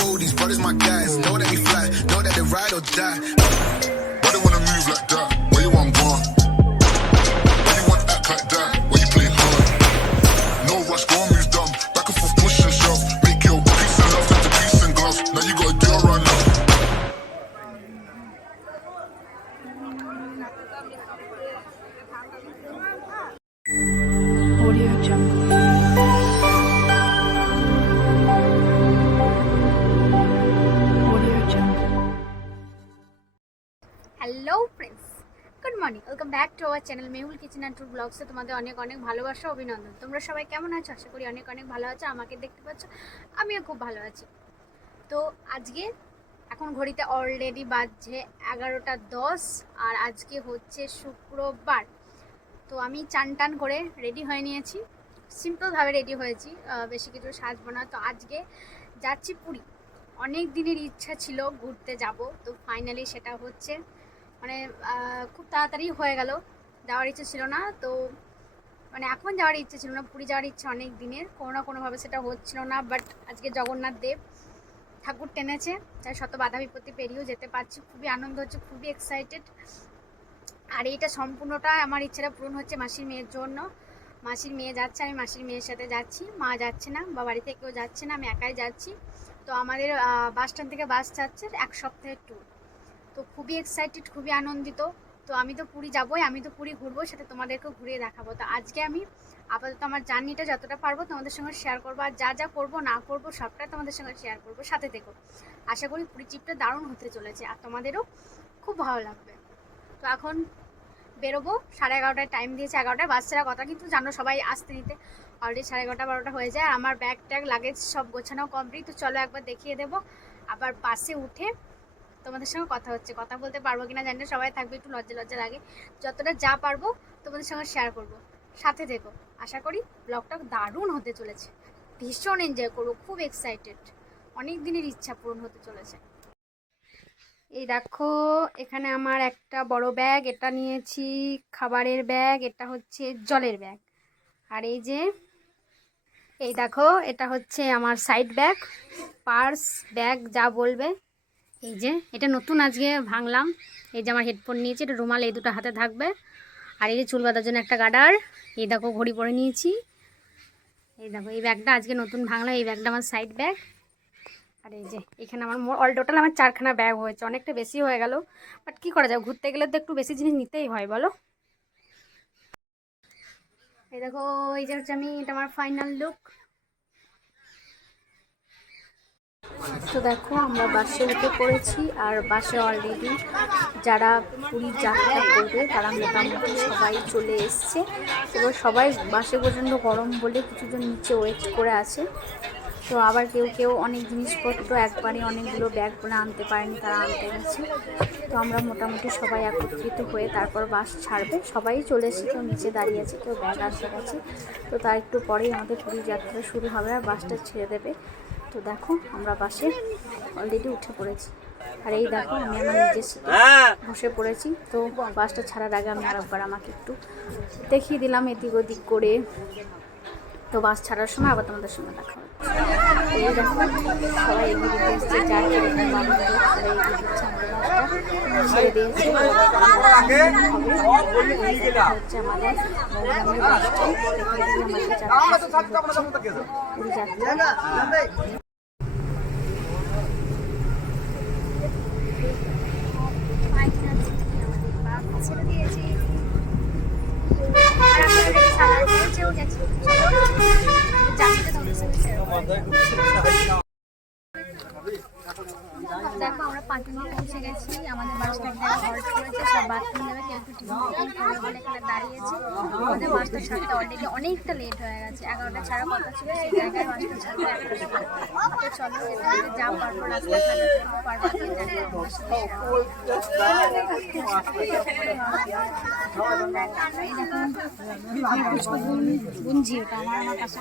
fool, these brothers my guys. Know that we fly, know that they ride or die. Why they wanna move like that? Morning welcome back to our channel Mehul kitchen and tour ব্লগসে তোমাদের অনেক অনেক ভালোবাসা, অভিনন্দন। তোমরা সবাই কেমন আছো? আশা করি অনেক অনেক ভালো আছো, আমাকে দেখতে পাচ্ছ। আমিও খুব ভালো আছি। তো, আজকে এখন ঘড়িতে অলরেডি বাজছে এগারোটা দশ, আর আজকে হচ্ছে শুক্রবার। তো, আমি চান টান করে রেডি হয়ে নিয়েছি। সিম্পলভাবে রেডি হয়েছি বেশি কিছু সাজবো না। তো, আজকে যাচ্ছি পুরী। অনেক দিনের ইচ্ছা ছিল ঘুরতে যাব। তো ফাইনালি সেটা হচ্ছে মানে খুব তাড়াতাড়ি হয়ে গেল। যাওয়ার ইচ্ছে ছিল না, তো মানে এখন যাওয়ার ইচ্ছে ছিল না, পুরী যাওয়ার ইচ্ছে অনেক দিনের, কোনো না কোনোভাবে সেটা হচ্ছিল না বাট আজকে জগন্নাথ দেব ঠাকুর টেনেছে তাই শত বাধা বিপত্তি পেরিয়েও যেতে পারছি, খুবই আনন্দ হচ্ছে, খুবই এক্সাইটেড আর এইটা সম্পূর্ণটা আমার ইচ্ছাটা পূরণ হচ্ছে মাসির মেয়ের জন্য। মাসির মেয়ে যাচ্ছে, আমি মাসির মেয়ের সাথে যাচ্ছি, মা যাচ্ছে না, বা বাড়ি থেকে কেউ যাচ্ছে না, আমি একাই যাচ্ছি। তো আমাদের বাস স্ট্যান্ড থেকে বাস যাচ্ছে এক সপ্তাহের ট্যুর তো খুবই এক্সাইটেড খুবই আনন্দিত। তো আমি তো পুরী যাবোই, আমি তো পুরী ঘুরবো সাথে তোমাদেরকেও ঘুরিয়ে দেখাবো। তো আজকে আমি আপাতত আমার জার্নিটা যতটা পারব তোমাদের সঙ্গে শেয়ার করব, আর যা যা করব, না করব, সবটাই তোমাদের সঙ্গে শেয়ার করব সাথে দেখো আশা করি পুরী ট্রিপটা দারুণ হতে চলেছে, আর তোমাদেরও খুব ভালো লাগবে। তো এখন বেরোবো, সাড়ে এগারোটায় টাইম দিয়েছে এগারোটায় ছাড়া কথা কিন্তু জানো, সবাই আসতে নিতে অলরেডি সাড়ে এগারোটা, বারোটা হয়ে যায় আমার ব্যাগ ট্যাগ লাগেজ সব গোছানো কমপ্লিট তো চলো একবার দেখিয়ে দেবো। আবার বাসে উঠে তোমাদের সঙ্গে কথা হচ্ছে। কথা বলতে পারব কিনা জানি না, সবাই থাকবে একটু লজ্জা লজ্জা লাগে যতটা যা পারব তোমাদের সঙ্গে শেয়ার করব। সাথে থেকো। আশা করি ব্লগটা দারুণ হতে চলেছে। ভীষণ এনজয় করব, খুব এক্সাইটেড অনেক দিনের ইচ্ছা পূরণ হতে চলেছে। এই দেখো, এখানে আমার একটা বড় ব্যাগ এটা নিয়েছি খাবারের ব্যাগ এটা হচ্ছে জলের ব্যাগ আর এই যে, এই দেখো, এটা হচ্ছে আমার সাইড ব্যাগ পার্স ব্যাগ যা বলবে। এই যে, এটা নতুন আজকে ভাঙলাম। এই যে আমার হেডফোন নিয়েছি, এটা রুমাল এই দুটো হাতে থাকবে। আর এই যে চুল বাঁধার জন্য একটা গার্ডার এই দেখো ঘড়ি পরে নিয়েছি। এই দেখো, এই ব্যাগটা আজকে নতুন ভাঙলাম, এই ব্যাগটা আমার সাইড ব্যাগ আর এই যে, এখানে আমার অল টোটাল আমার চারখানা ব্যাগ হয়েছে, অনেকটা বেশি হয়ে গেল। বাট কী করা যায় ঘুরতে গেলে তো একটু বেশি জিনিস নিতেই হয়, বলো? এই দেখো, এই যে হচ্ছে আমি, এটা আমার ফাইনাল লুক তো দেখো, আমরা বাসে উঠে পড়েছি আর বাসে অলরেডি যারা পুরীর যাত্রা করবে, তারা মোটামুটি সবাই চলে এসছে। এবার সবাই বাসে প্রচণ্ড গরম বলে কিছুজন নিচে ওয়েট করে আছে। তো আবার কেউ কেউ অনেক জিনিসপত্র একবারে অনেকগুলো ব্যাগ করে আনতে পারেনি, তারা আনতে গেছে। তো আমরা মোটামুটি সবাই একত্রিত হয়ে তারপর বাস ছাড়বে। সবাই চলে এসে কেউ নিচে দাঁড়িয়ে আছে, কেউ ব্যাগ আনতে গেছে। তো তার একটু পরেই আমাদের পুরী যাত্রা শুরু হবে আর বাসটা ছেড়ে দেবে। তো দেখো আমরা বাসে অলরেডি উঠে পড়েছি। আর এই দেখো আমি আমার নিজের সিটে বসে পড়েছি। তো বাসটা ছাড়ার আগে আমি আরেকবার আমাকে একটু দেখিয়ে দিলাম এদিক ওদিক করে। তো বাস ছাড়ার সময় আবার তোমাদের সঙ্গে দেখা এই সবাই এগিয়ে দিতে এসছে যার আমাদের ছেড়ে দিয়েছে হচ্ছে যাত্রা শুরু হচ্ছে। পুরী যাত্রা ছেড়ে দিয়েছি। আর আপনাদের সাদা পৌঁছেও গেছি জানিতে তোমাদের সঙ্গে share করব। দেখো আমরা পাঁচ মিনিট পৌঁছে গেছি। আমাদের বাসটা জায়গায় হল্ট করেছে সব বাথরুম যাবে কেউ একটু টিফিন দাঁড়িয়েছে। আমাদের বাসটা ছাড়তে অলরেডি অনেকটা লেট হয়ে গেছে। এগারোটা ছাড়া কথা ছিল, সেই জায়গায় বাসটা ছাড়তে তো চলো যেতে যা পারব রাস্তা পারব বুনঝি ওটা আমার আমার পাশে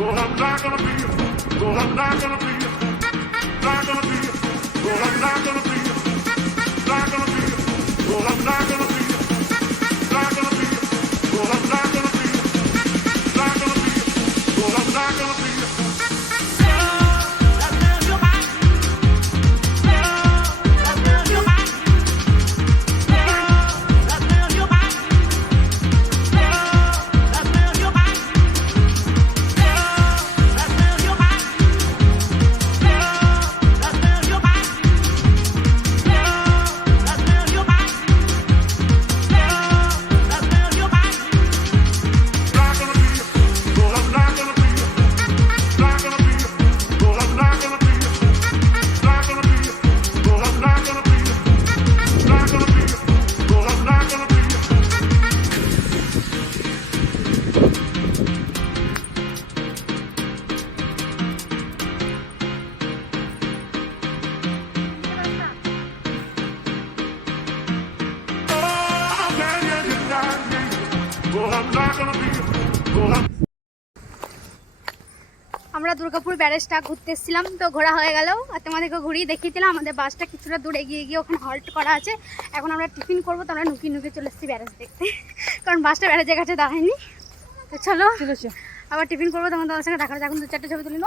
Oh, I'm not gonna be, আমরা দুর্গাপুর ব্যারেজটা ঘুরতে এসেছিলাম তো ঘোরা হয়ে গেল। আর তোমাদেরকে ঘুরিয়ে দেখিয়ে দিলাম আমাদের বাসটা কিছুটা দূরে গিয়ে গিয়ে ওখানে হল্ট করা আছে। এখন আমরা টিফিন করব তো আমরা নুকি নুকি চলে এসেছি ব্যারেজ দেখতে। কারণ বাসটা ব্যারেজের কাছে দাঁড়ায়নি। তো চলো আবার টিফিন করব তোমাদের তোমাদের সঙ্গে দেখা। এখন দু চারটে ছবি তুলি।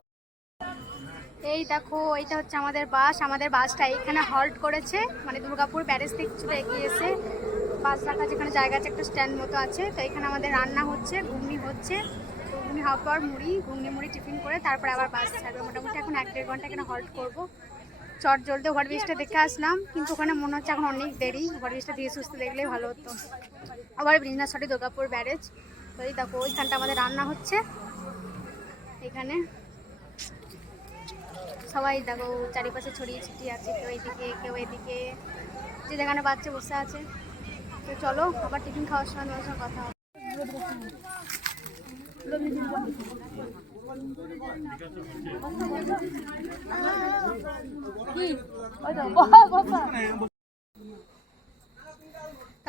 এই দেখো এইটা হচ্ছে আমাদের বাস। আমাদের বাসটা এইখানে হল্ট করেছে। মানে দুর্গাপুর ব্যারেজ থেকে কিছুটা এগিয়ে এসে বাস রাখা যেখানে জায়গা আছে, একটা স্ট্যান্ড মতো আছে। তো এখানে আমাদের রান্না হচ্ছে, ঘুগনি হচ্ছে। ঘুগনি হওয়ার পর মুড়ি, ঘুগনি মুড়ি টিফিন করে তারপর আবার বাস ছাড়বে। মোটামুটি এখন এক দেড় ঘণ্টা এখানে হল্ট করব। চট জলদি ওভার ব্রিজটা দেখে আসলাম, কিন্তু ওখানে মনে হচ্ছে এখন অনেক দেরি। ওভার ব্রিজটা দিয়ে সুস্থ দেখলেই ভালো হতো। ওভার ব্রিজ না সরি দুর্গাপুর ব্যারেজ। তো এই দেখো, ওইখানটা আমাদের রান্না হচ্ছে। এখানে সবাই দেখো, চারিপাশে ছড়িয়ে ছিটিয়ে আছে, কেউ এদিকে কেউ এদিকে। যে যেখানে বাচ্চা বসে আছে। চলো, আবার টিফিন খাওয়ার সময় তোমার সঙ্গে কথা হবে।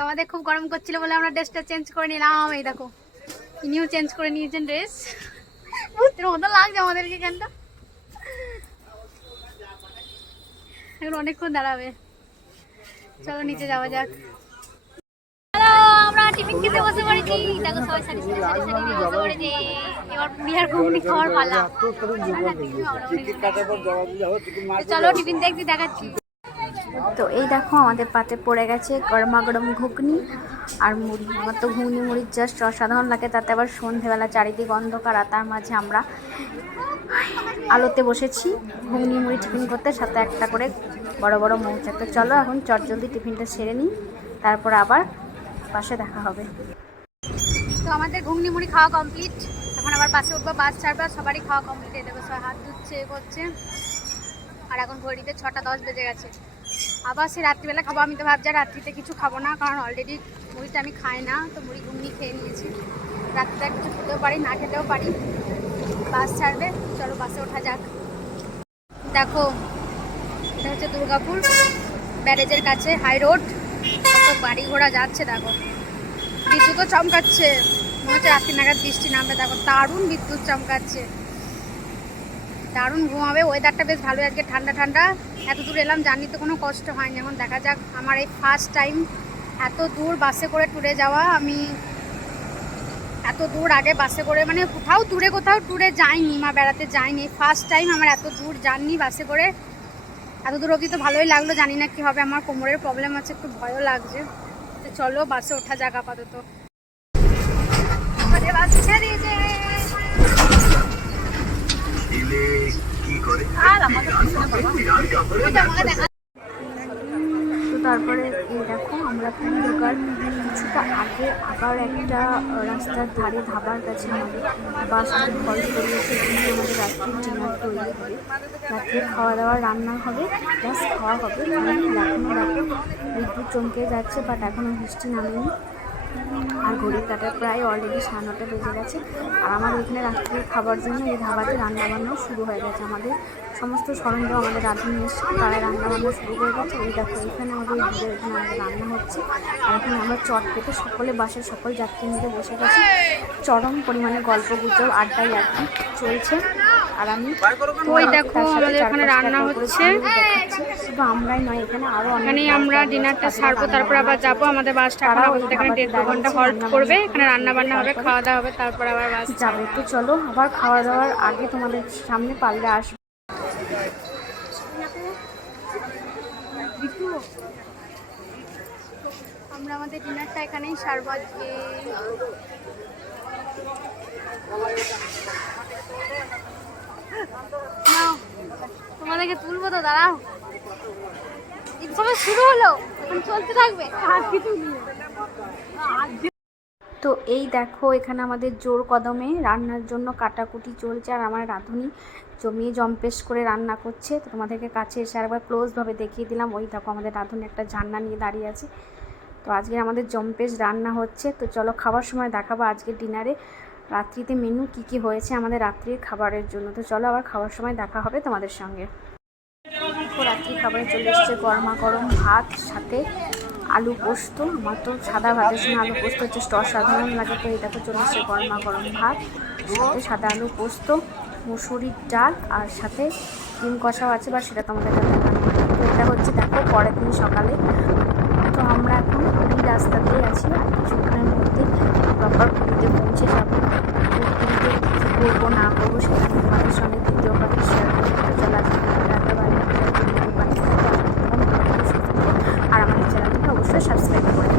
আমাদের খুব গরম করছিল বলে আমরা ড্রেসটা চেঞ্জ করে নিলাম, এই দেখো। ইনিও চেঞ্জ করে নিয়েছেন ড্রেস। ভূতের মতো লাগছে আমাদেরকে এখানটা এখন অনেকক্ষণ দাঁড়াবে। চলো নিচে যাওয়া যাক। তো এই দেখো, আমাদের পাতে পড়ে গেছে গরমা গরম ঘুগনি আর মুড়ি। আমার তো ঘুগনি, মুড়ির জাস্ট অসাধারণ লাগে। তাতে আবার সন্ধেবেলা চারিদিক অন্ধকার আর তার মাঝে আমরা আলোতে বসেছি ঘুগনি, মুড়ি টিফিন করতে। সাথে একটা করে বড় বড় মৌচাক। তো চলো এখন চটজলদি টিফিনটা সেরে নিই। তারপর আবার বাসে দেখা হবে। তো আমাদের ঘুগনি মুড়ি খাওয়া কমপ্লিট এখন আবার বাসে উঠবো, বাস ছাড়বে সবারই খাওয়া কমপ্লিট এই দেখো সবাই হাত ধুচ্ছে করছে। আর এখন ঘড়িতে ছটা দশ বেজে গেছে। আবার সে রাত্রিবেলা খাব। আমি তো ভাবছি রাত্রিতে কিছু খাব না, কারণ অলরেডি মুড়িটা আমি খাই না, তো মুড়ি ঘুগনি খেয়ে নিয়েছি। রাত্রিতে কিছু খেতেও পারি, না খেতেও পারি। বাস ছাড়বে, চলো বাসে ওঠা যাক। দেখো, এটা হচ্ছে দুর্গাপুর ব্যারেজের কাছে হাই রোড গাড়ি ঘোড়া যাচ্ছে দেখো। বিদ্যুৎও চমকাচ্ছে। মনে হচ্ছে রাত্রি নাগাদ বৃষ্টি নামবে। দেখো, দারুণ বিদ্যুৎ চমকাচ্ছে। দারুণ ঘুমাবে। ওয়েদারটা বেশ ভালো আজকে ঠান্ডা ঠান্ডা। এত দূর এলাম, জার্নিতে কোনো কষ্ট হয়নি। এখন দেখা যাক, আমার এই ফার্স্ট টাইম এত দূর বাসে করে ট্যুরে যাওয়া। আমি এত দূর আগে বাসে করে মানে কোথাও দূরে, কোথাও ট্যুরে যাইনি, মা বেড়াতে যাইনি। ফার্স্ট টাইম আমার এত দূর জার্নি বাসে করে এত দূর অবধি তো ভালোই লাগল জানি না কি হবে। আমার কোমরের প্রবলেম আছে একটু ভয়ও লাগছে। তো চলো বাসে ওঠা যাক আপাতত। তারপরে এই দেখো আমরা ঢোকার কিছুটা আগে আবার একটা রাস্তার ধারে ধাবার কাছে আমাদের বাস ফল করিয়েছে কিন্তু আমাদের রাত্রির ডিনার তৈরি হবে। রাত্রে খাওয়া দাওয়া রান্না হবে প্লাস খাওয়া হবে। কারণ এখনও রাত্রে বিদ্যুৎ চমকে যাচ্ছে বাট এখনও বৃষ্টি নামেনি। আর ঘড়ির কাটার প্রায় অলরেডি সাড়ে নটা বেজে গেছে। আর আমার এখানে রাত্রে খাবার জন্য এই ধাবাতে রান্না বান্নাও শুরু হয়ে গেছে আমাদের। সমস্ত সরঞ্জাম আমাদের রাঁধুনি এসছে, তারা রান্না বান্না শুরু করে গেছে। এই দেখো, এখানে আমাদের দুধের এখানে রান্না হচ্ছে। আর এখানে আমরা চট পেতে সকলে, বাসের সকল যাত্রী মিলে বসে গেছি। চরম পরিমাণে গল্প গুজব আড্ডাই আর চলছে। আর আমি ওই দেখো আমাদের এখানে রান্না হচ্ছে। শুধু আমরাই নয় এখানে আরও এখানেই আমরা ডিনারটা সারবো তারপর আবার যাব। আমাদের বাসটা এখন দেড় দু ঘণ্টা হল্ট করবে। এখানে রান্না বান্না হবে খাওয়া দাওয়া হবে তারপর আবার বাস যাবে তো চলো আবার খাওয়া দাওয়ার আগে তোমাদের সামনে পারলে আসবে। আমরা আমাদের ডিনারটা এখানেই সারবো আজকে। তোমাদেরকে তুলবো তো, দাঁড়াও। এই শুরু হলো চলতে থাকবে। আর কিছু তো এই দেখো, এখানে আমাদের জোর কদমে রান্নার জন্য কাটাকুটি চলছে, আর আমার রাঁধুনি জমিয়ে জম্পেশ করে রান্না করছে। তো তোমাদেরকে কাছে এসে আরেকবার ক্লোজভাবে দেখিয়ে দিলাম। ওই দেখো, আমাদের রাঁধুনি একটা ঝান্না নিয়ে দাঁড়িয়ে আছে। তো আজকে আমাদের জম্পেশ রান্না হচ্ছে। তো চলো, খাবার সময় দেখাবো আজকে ডিনারে রাত্রিতে মেনু কি কি হয়েছে আমাদের রাত্রির খাবারের জন্য? তো চলো আবার খাওয়ার সময় দেখা হবে তোমাদের সঙ্গে। তো রাত্রি খাবারে চলে এসছে গরমা গরম ভাত, সাথে আলু পোস্ত আমার তো সাদা ভাতের সঙ্গে আলু পোস্ত হচ্ছে অসাধারণ লাগে। তো দেখো চলে এসছে গরমা গরম ভাত, সাথে সাদা আলু পোস্ত, মুসুরির ডাল, আর সাথে ডিম কষাও আছে বা সেটা তোমাদের কাছে তো এটা হচ্ছে দেখো পরের দিন সকালে। তো আমরা এখন রাস্তাতেই আছি, আর কিছুক্ষণের মধ্যে প্রপার পৌঁছে যাব করব না করব সেটা আমি তোমাদের সঙ্গে